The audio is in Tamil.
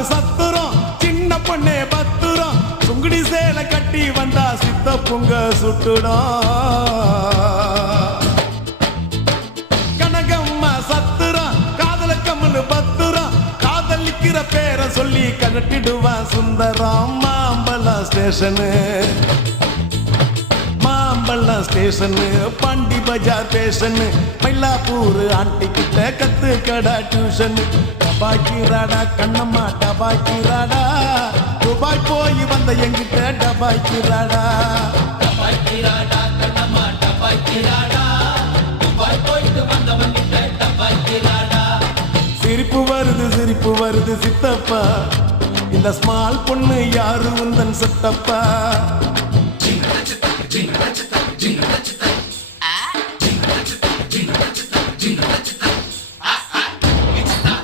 காவல் சத்துரும் சின்ன பொண்ணே பத்துரும் சுங்குடி சேலை கட்டி வந்தா சித்த பொங்க சுட்டுடும் கனகம்மா சத்துரும் காதல கம்மல் பத்துரும் காதலிக்கிற பேரை சொல்லி கலட்டிடுவான் சுந்தரம் மாம்பழம் ஸ்டேஷனு மாம்பழம் ஸ்டேஷனு பாண்டி பஜார் ஸ்டேஷனு மயிலாப்பூர் ஆண்டி கிட்ட கத்து கடா டியூஷனு டபாக்கிராடா கண்ணம்மா டபாக்கிராடா துபாய் போய் வந்த எங்கிட்ட டபாக்கிராடா டபாக்கிராடா கண்ணம்மா டபாக்கிராடா துபாய் போயிட்டு வந்தவங்கிட்ட டபாக்கிராடா சிரிப்பு வருது சித்தப்பா இந்த ஸ்மால் பொண்ணு யாரு உந்தன் சித்தப்பா ஜிங்க ரச்சிதா